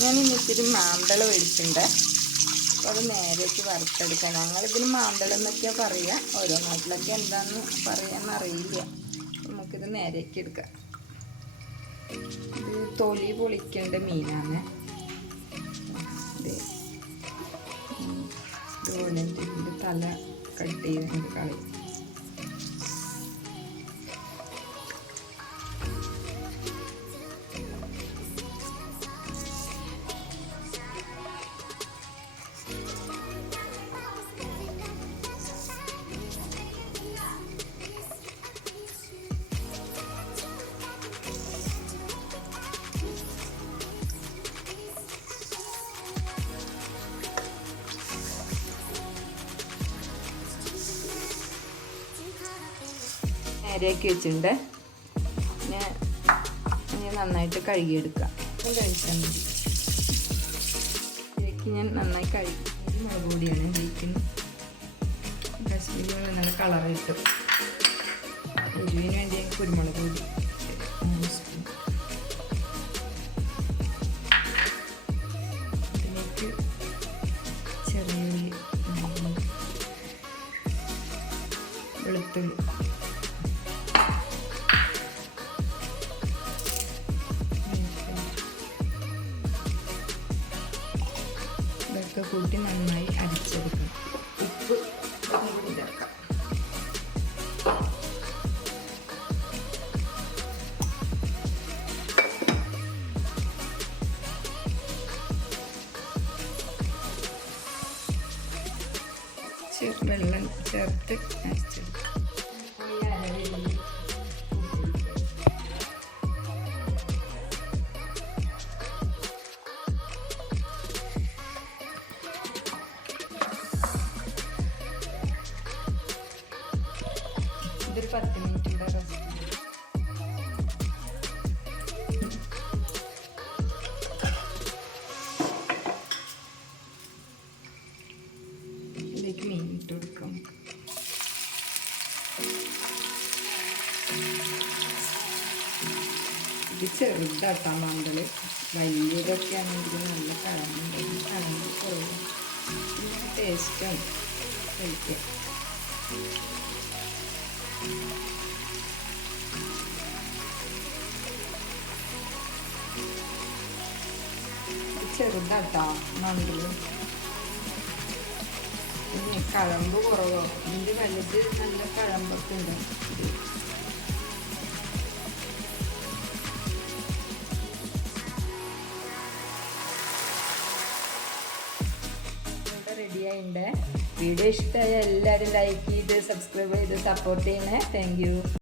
ഞാൻ ഇന്നിത്തിരി മാന്തള മേടിച്ചിട്ടുണ്ട്. അപ്പോൾ അത് നേരേക്ക് വറുത്തെടുക്കാം. ഞങ്ങളിതിന് മാന്തളം എന്നൊക്കെയാണ് പറയുക. ഓരോ നാട്ടിലൊക്കെ എന്താണെന്ന് പറയാമെന്നറിയില്ല. നമുക്കിത് നേരേക്ക് എടുക്കാം. ഇത് തൊലി പൊളിക്കേണ്ട മീനാണ്. ഇതുപോലെ ഇതിൻ്റെ തല കട്ട് ചെയ്ത് കളയും. നേരെയാക്കി വെച്ചിട്ടുണ്ട്. ഞാൻ നന്നായിട്ട് കഴുകിയെടുക്കാം. കഴിച്ചാൽ മതി. ഇതിലേക്ക് ഞാൻ നന്നായി കഴുകി മുളക് പൊടിയാണ് ഉപയോഗിക്കുന്നത്. കാശ്മീരി നല്ല കളർ കിട്ടും. എരിവിന് വേണ്ടി കുരുമുളക് പൊടി 3 സ്പൂൺ. ഇതിലേക്ക് ചെറിയുള്ളി, വെളുത്തുള്ളി, ഇതൊക്കെ കൂട്ടി നന്നായി അരിച്ചെടുക്കണം. ഉപ്പ് കൂടി ചേർക്കാം. വെള്ളം ചേർത്ത് അരിച്ചെടുക്കാം. ഇതൊരു 10 മിനിറ്റിൻ്റെ റെസ്റ്റ്. ഇതിലേക്ക് മീൻ ഇട്ട് കൊടുക്കാം. ഇത് ചെറുതാട്ടാ മാന്തള്. വലിയതൊക്കെ ആണെങ്കിൽ നല്ല കഴമ്പുണ്ടാവും. കഴമ്പ് കുറവ് ടേസ്റ്റാണ് കഴിക്കാൻ. ചെറുതാട്ടാ മാന്തള്. ഇനി കഴമ്പ് കുറവോ. ഇതിൻ്റെ വലുത് നല്ല കഴമ്പൊക്കെ ഉണ്ട്. റെഡിയായിട്ടുണ്ട്. വീഡിയോ ഇഷ്ടമായ എല്ലാവരും ലൈക്ക് ചെയ്ത് സബ്സ്ക്രൈബ് ചെയ്ത് സപ്പോർട്ട് ചെയ്യണേ. Thank you.